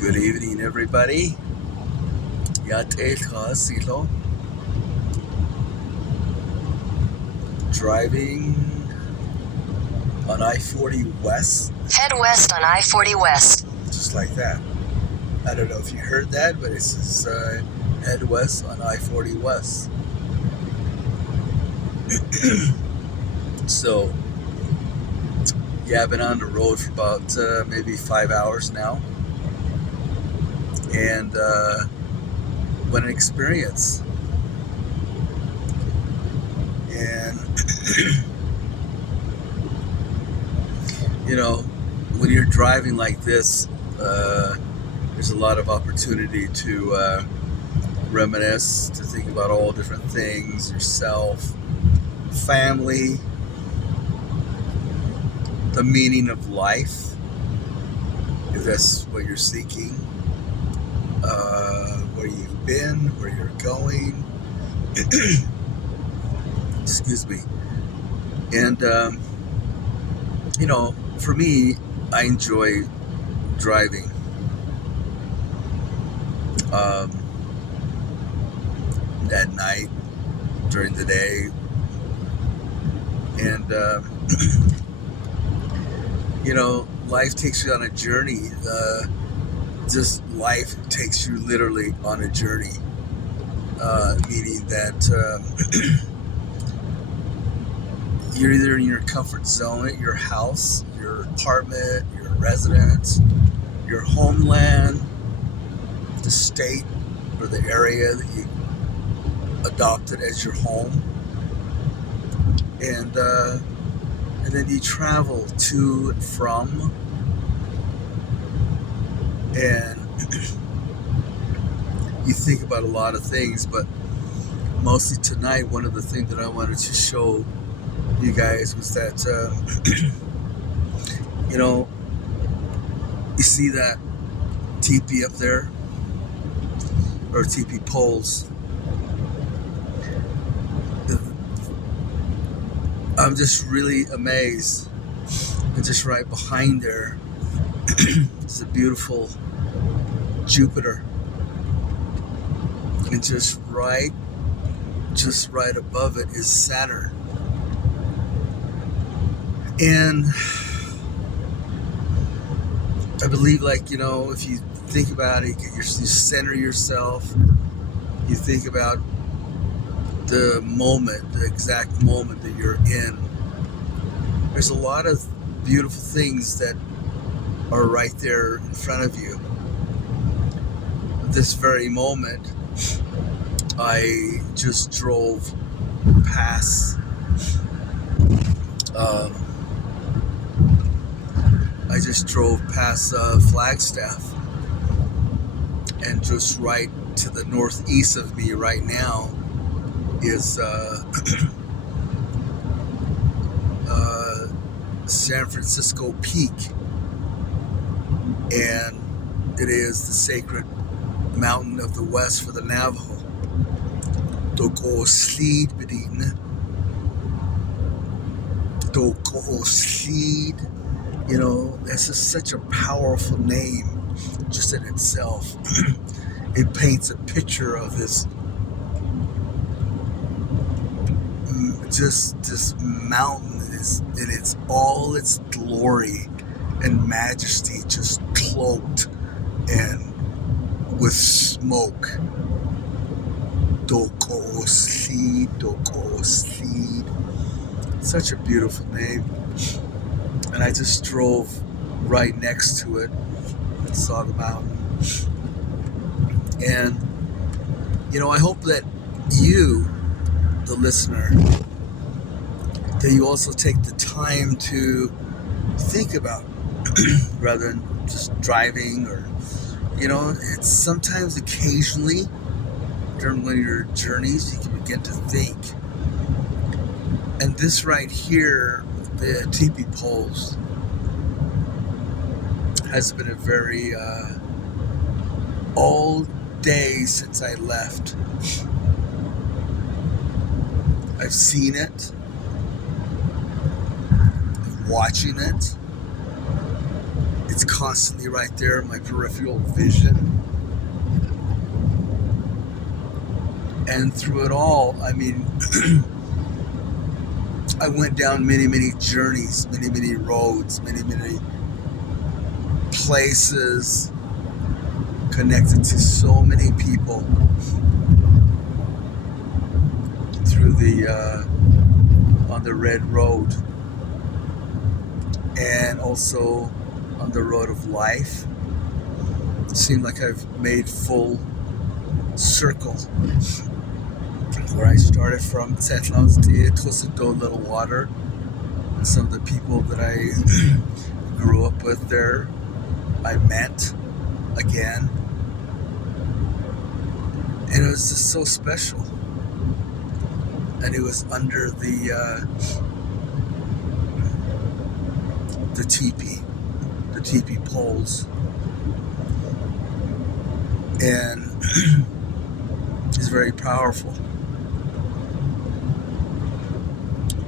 Good evening, everybody. Yate Silo. Driving on I-40 West. Head west on I-40 West. Just like that. I don't know if you heard that, but it says head west on I-40 West. So, yeah, I've been on the road for about maybe 5 hours now. And what an experience. And, you know, when you're driving like this, there's a lot of opportunity to reminisce, to think about all different things, yourself, family, the meaning of life, if that's what you're seeking, where you've been, where you're going. Excuse me. And, you know, for me, I enjoy driving. At night, during the day. And, you know, life takes you on a journey. Just life takes you literally on a journey. Meaning that you're either in your comfort zone at your house, your apartment, your residence, your homeland, the state or the area that you adopted as your home, and then you travel to and from, and you think about a lot of things, but mostly tonight, one of the things that I wanted to show you guys was that, you know, you see that teepee up there, or teepee poles. I'm just really amazed. And just right behind there is a beautiful Jupiter. And just right above it is Saturn. And I believe, like, you know, if you think about it, you center yourself, you think about the moment, the exact moment that you're in. There's a lot of beautiful things that are right there in front of you. This very moment, I just drove past Flagstaff, and just right to the northeast of me right now is San Francisco Peak, and it is the sacred mountain of the West for the Navajo. Doko Sleed Bedin. Doko Sleed. You know, that's just such a powerful name just in itself. It paints a picture of this, just this mountain is in all its glory and majesty, just cloaked and with smoke. Doko Sleed. Such a beautiful name. And I just drove right next to it and saw the mountain. And, you know, I hope that you, the listener, that you also take the time to think about rather than just driving, or, you know, it's sometimes occasionally during one of your journeys you can begin to think. And this right here, the teepee poles, has been a very all day since I left. I've seen it, I'm watching it. It's It's constantly right there in my peripheral vision. And through it all, I mean, I went down many, many journeys, many, many roads, many, many places, connected to so many people through on the red road, and also on the road of life. It seemed like I've made full circle where I started from Sanostee, Tosato, Little Water, and some of the people that I grew up with there, I met again, and it was just so special. And it was under the teepee poles, and it's very powerful.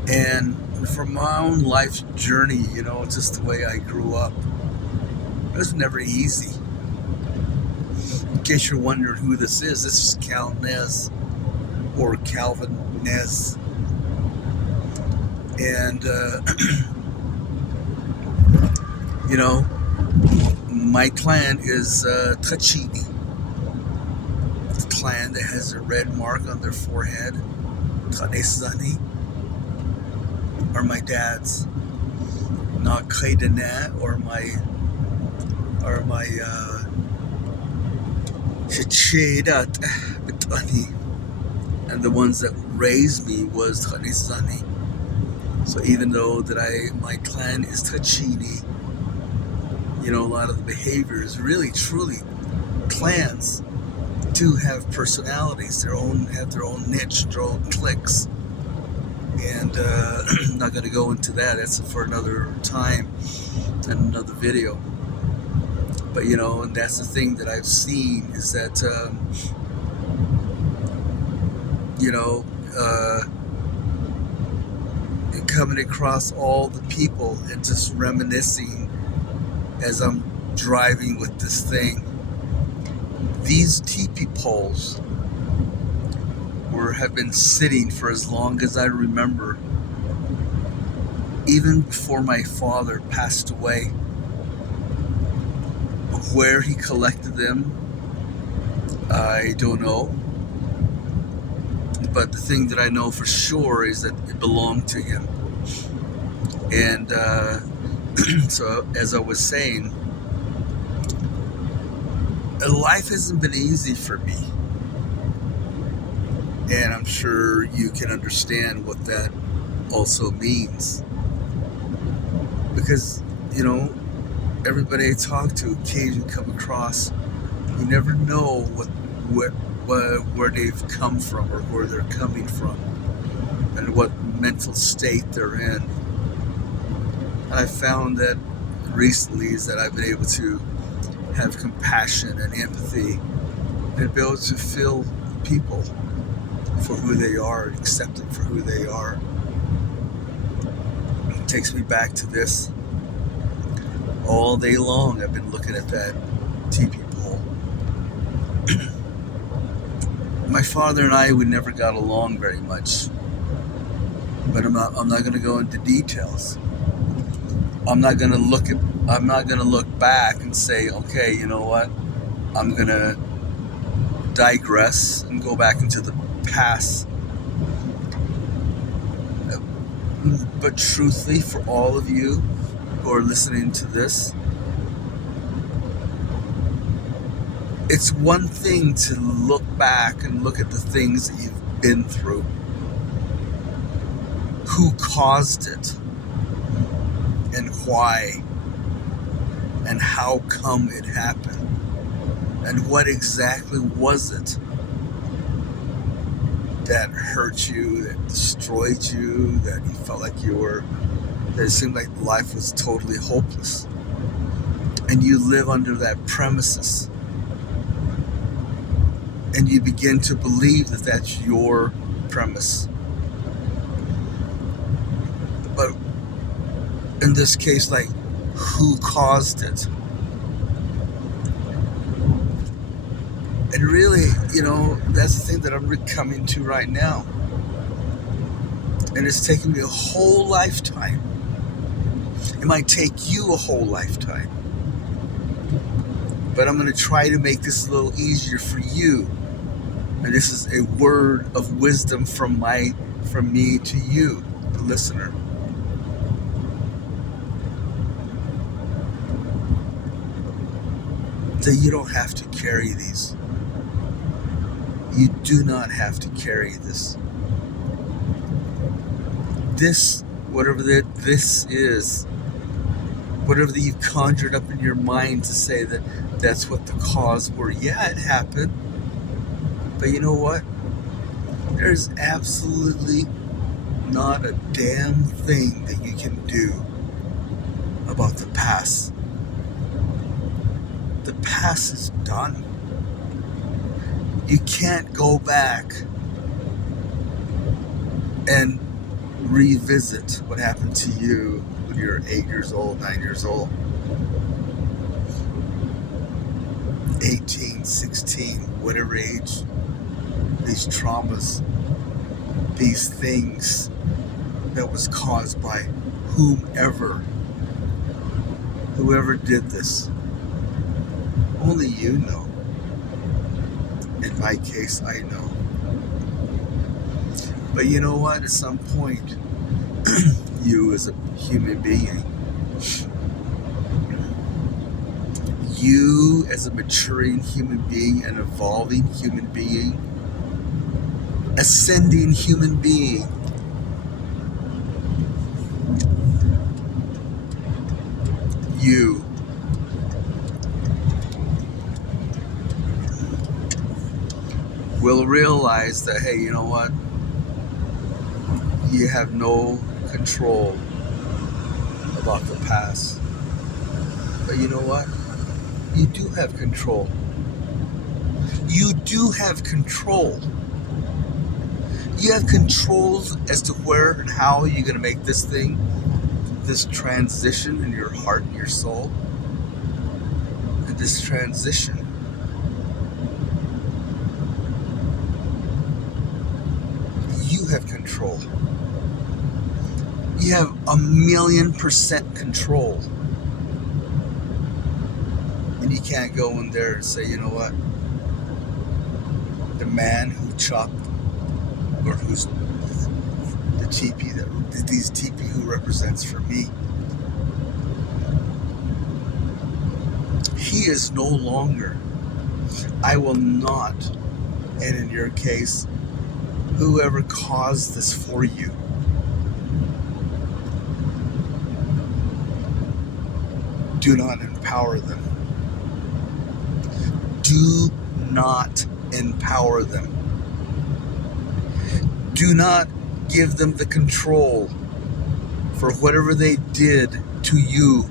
And from my own life journey, you know, just the way I grew up, it was never easy. In case you're wondering who this is Cal NEZ, or Calvin NEZ. And, you know, my clan is Tachini. The clan that has a red mark on their forehead, Tanesani, are my dad's. Not Kaidana or my Shachedat Bitani. And the ones that raised me was Tanesani. So even though that my clan is Tachini, you know, a lot of the behaviors, really, truly, clans do have personalities, have their own niche, their own cliques. And I'm not going to go into that. That's for another time and another video. But, you know, and that's the thing that I've seen is that, you know, coming across all the people and just reminiscing as I'm driving with this thing. These teepee poles have been sitting for as long as I remember, even before my father passed away. Where he collected them, I don't know. But the thing that I know for sure is that it belonged to him. And so, as I was saying, life hasn't been easy for me. And I'm sure you can understand what that also means. Because, you know, everybody I talk to occasionally come across, you never know where they've come from or where they're coming from and what mental state they're in. And I found that recently is that I've been able to have compassion and empathy and be able to feel people for who they are, accept them for who they are. It takes me back to this. All day long I've been looking at that teepee pole. My father and I, we never got along very much. But I'm not going to go into details. I'm not going to look back and say, okay, you know what? I'm going to digress and go back into the past. But truthfully, for all of you who are listening to this, it's one thing to look back and look at the things that you've been through. Who caused it? And why? And how come it happened? And what exactly was it that hurt you, that destroyed you, that you felt like that it seemed like life was totally hopeless? And you live under that premises. And you begin to believe that that's your premise. But in this case, like, who caused it? And really, that's the thing that I'm coming to right now. And it's taken me a whole lifetime. It might take you a whole lifetime. But I'm going to try to make this a little easier for you. And this is a word of wisdom from me to you, the listener. That you don't have to carry these. You do not have to carry this. This, whatever this is, whatever that you've conjured up in your mind to say that that's what the cause were. Yeah, it happened. But you know what? There's absolutely not a damn thing that you can do about the past. The past is done. You can't go back and revisit what happened to you when you were 8 years old, 9 years old, 18, 16, whatever age. These traumas, these things that was caused by whoever did this. Only you know. In my case, I know. But you know what? At some point, you as a human being, you as a maturing human being, an evolving human being, ascending human being, you will realize that, hey, you know what? You have no control about the past. But you know what? You do have control. You do have control. You have controls as to where and how you're going to make this transition in your heart and your soul. And this transition, you have control. You have 1,000,000% control. And you can't go in there and say, you know what? The man who chopped, or who's the teepee, these teepee who represents for me, he is no longer. I will not, and in your case, whoever caused this for you, do not empower them. Do not empower them. Do not give them the control for whatever they did to you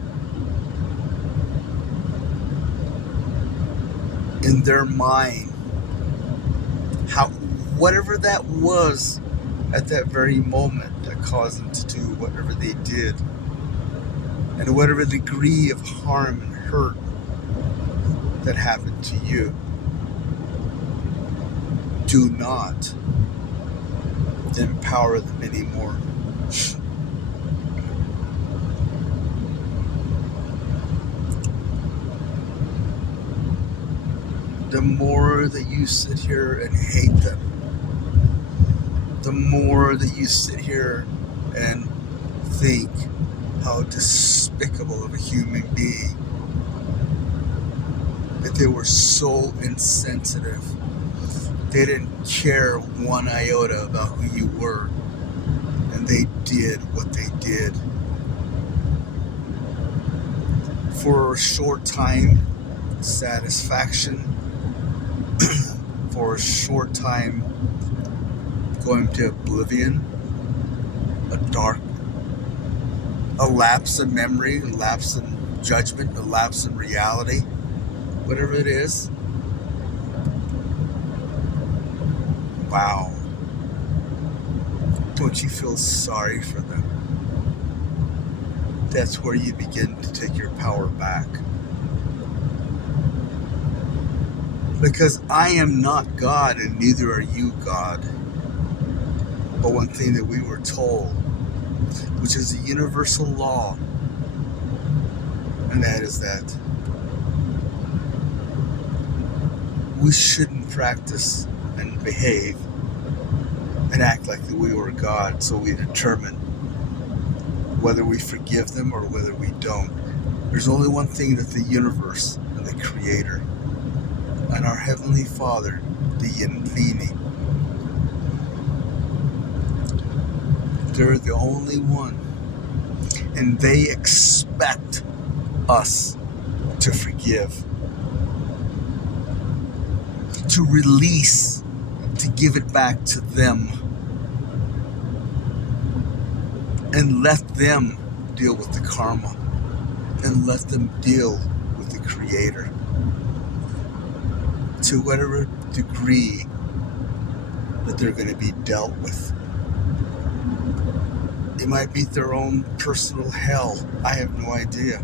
in their mind. Whatever that was at that very moment that caused them to do whatever they did, and whatever degree of harm and hurt that happened to you. Do not empower them anymore. The more that you sit here and hate them, the more that you sit here and think how despicable of a human being, that they were so insensitive. They didn't care one iota about who you were, and they did what they did. For a short time, satisfaction, for a short time, going to oblivion, a lapse in memory, a lapse in judgment, a lapse in reality, whatever it is. Wow. Don't you feel sorry for them? That's where you begin to take your power back. Because I am not God and neither are you God. But one thing that we were told, which is a universal law, and that is that we shouldn't practice and behave and act like that we were God, so we determine whether we forgive them or whether we don't. There's only one thing that the universe and the Creator and our Heavenly Father, the Yinlini, they're the only one. And they expect us to forgive, to release, to give it back to them, and let them deal with the karma, and let them deal with the Creator to whatever degree that they're going to be dealt with. It might be their own personal hell. I have no idea.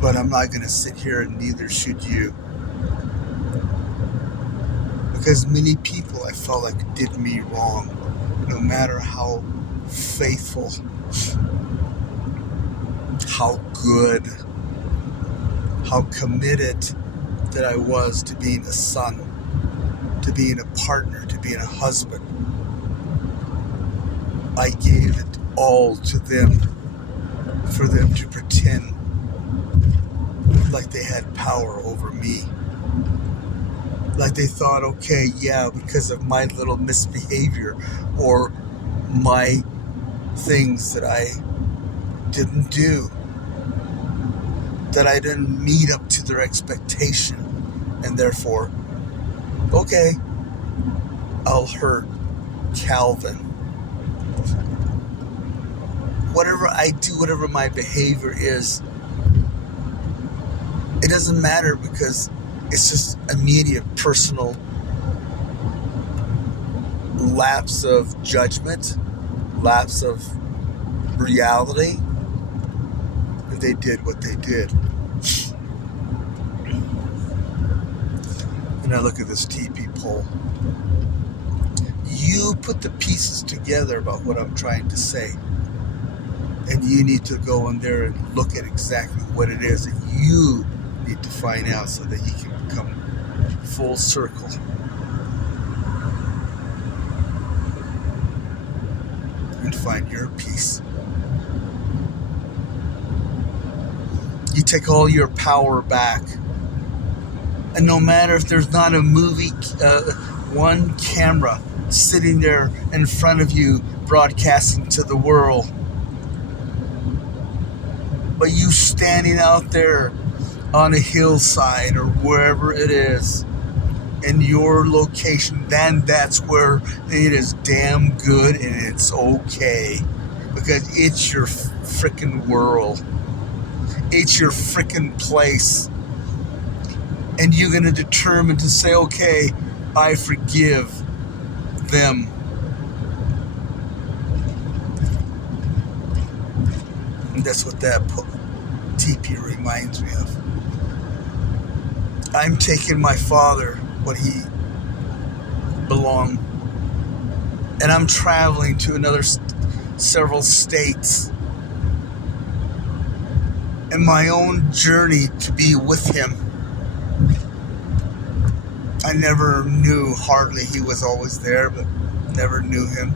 But I'm not going to sit here, and neither should you. Because many people I felt like did me wrong, no matter how faithful, how good, how committed that I was to being a son, to being a partner, to being a husband. I gave it all to them for them to pretend like they had power over me. Like they thought, okay, yeah, because of my little misbehavior or my things that I didn't do, that I didn't meet up to their expectation, and therefore, okay, I'll hurt Calvin. Whatever I do, whatever my behavior is, it doesn't matter because it's just immediate personal lapse of judgment, lapse of reality. They did what they did. And I look at this teepee pole. You put the pieces together about what I'm trying to say. And you need to go in there and look at exactly what it is that you need to find out so that you can become full circle. And find your peace. You take all your power back. And no matter if there's not a movie, one camera sitting there in front of you broadcasting to the world, but you standing out there on a hillside or wherever it is in your location, then that's where it is damn good and it's okay. Because it's your frickin' world. It's your frickin' place. And you're going to determine to say, okay, I forgive them. And that's what that teepee reminds me of. I'm taking my father, what he belonged, and I'm traveling to another several states in my own journey to be with him. I never knew, hardly, he was always there, but never knew him.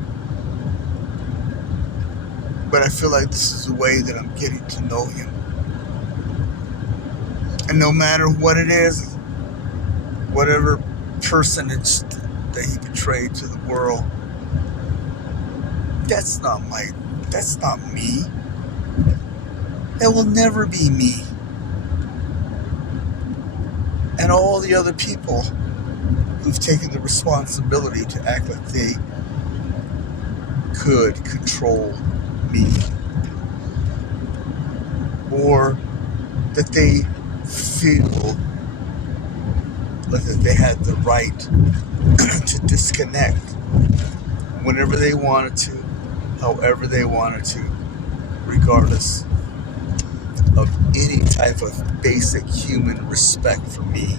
But I feel like this is the way that I'm getting to know him. And no matter what it is, whatever personage that he betrayed to the world, that's not me. That will never be me. And all the other people who've taken the responsibility to act like they could control me, or that they feel like that they had the right to disconnect whenever they wanted to, however they wanted to, regardless of any type of basic human respect for me.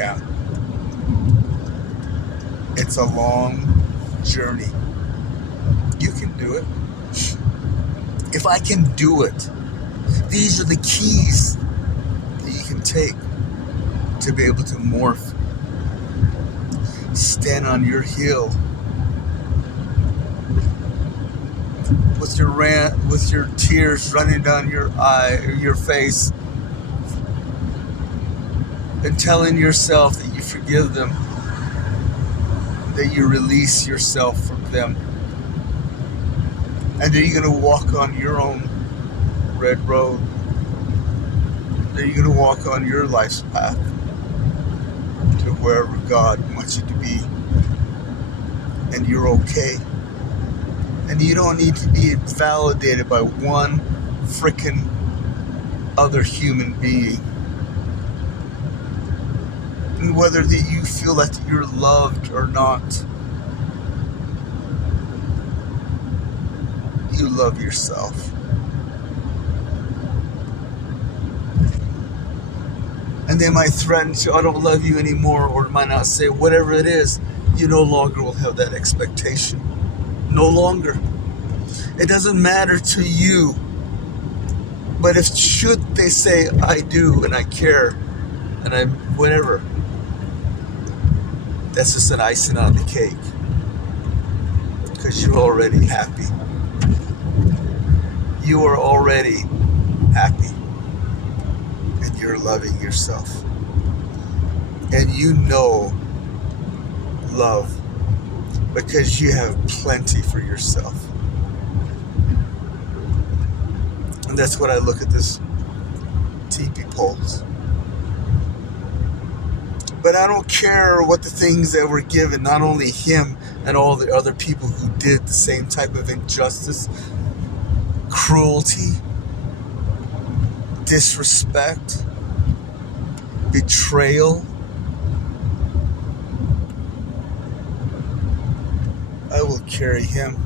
Yeah. It's a long journey. You can do it. If I can do it, these are the keys that you can take to be able to morph, stand on your heel with your tears running down your face, and telling yourself that you forgive them, that you release yourself from them, and that you're going to walk on your own red road, that you're going to walk on your life's path to wherever God wants you to be, and you're okay. And you don't need to be validated by one freaking other human being. And whether that you feel that you're loved or not, you love yourself. And they might threaten to, I don't love you anymore, or might not say whatever it is. You no longer will have that expectation. No longer. It doesn't matter to you. But if should they say, I do and I care and I whatever, that's just an icing on the cake. Because you're already happy. You are already happy. And you're loving yourself. And you know love because you have plenty for yourself. And that's what I look at this teepee poles. But I don't care what the things that were given, not only him and all the other people who did the same type of injustice, cruelty, disrespect, betrayal. I will carry him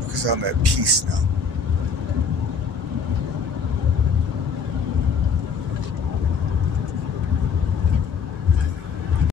because I'm at peace now.